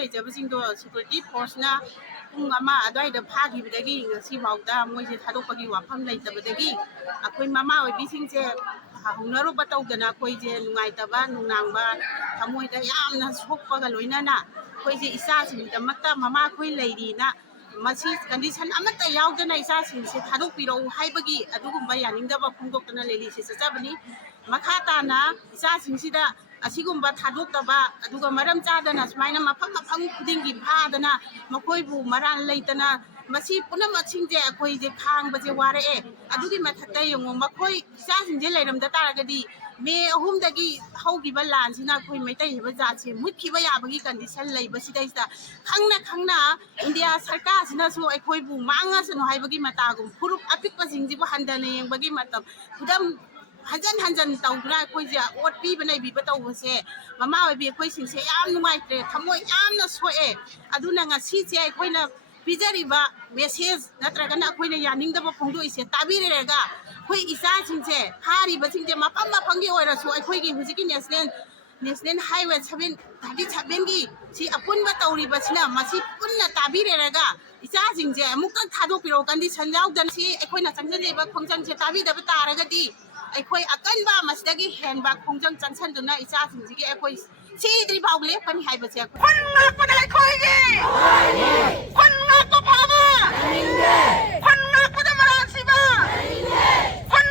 लेजबसिंदो security फोर्सना पुंग अमा अदवाइदा फागिबदगी ngasiफाउदा मोइसे थादोकपगी वाफम लेतबदगी अखोइ mama ओइबिसिंसे हौनरुब तौदना अखोइजे नुंगाइतबा नुंनांबा थमोइदा यामना सोकपगा लोइनाना अखोइजे इचासिंगदमक्ता mama अखोइ लेरिना मसी condition अमता याउदना इचासिंसे थादोकपिरौ हाइबगी अदुगुम्बा यानिंगदबा फुंगदोक्तना लेलिसे सचाबनी मखा ताना इचासिंसिदा असिगुम्बा थादोक्तबा अदुगा मरम चादना सुमाइना मफम मफम खुदिंगी फादना मखोइबु मरान लेतना मसी पुनमसिंजे अखोइजे खांगबजे वारए अदुगी मथक्ता यंगो मखोइ इचासिंजे लेरमदा तारगदी मे अहुमदगी हौगिबा लानसिना अखोइ मैतै हेबा जातसे मुतखिबा याबगी कंडीशन लेबसिदैसा खंगना इंडिया सरकार सिनासु अखोइबु मांगासनो हाइबगी मतागुम फुरुप अपिकपसिंजिबु हंदना यंगबगी मतम खुदम हंजन तौदना अखोइजे ओट पीब नैबीबा तौबसे ममा ओइबी अखोइसिंसे याम नुंगाइत्रे थमोइ यामना सोए अदुना ngasiसे अखोइना पिजरिबा मेसेज नत्रगना अखोइना यानिंगदबा फोंदोइसे ताबिरेगा अखोइ इचासिंसे फारिबसिंसे मफम मफंगी ओइरसु अखोइगी हुजिकी नेशनल हाईवे 737 की सी अपुनबा तौरिबसिना मसी पुन्ना ताबिरेगा इचासिंसे अमुक्ता थादोपिरो कंडीशन याउदन सी अखोइना चंगजलेबा खोंजंसे ताबिदबा तारगदी अखोइ अकनबा मसदगी हेनबा खोंजंग चंसनदुना इचासिंजिगी अखोइ सीद्रि बाउ लेपनि हाइबसे अखोइ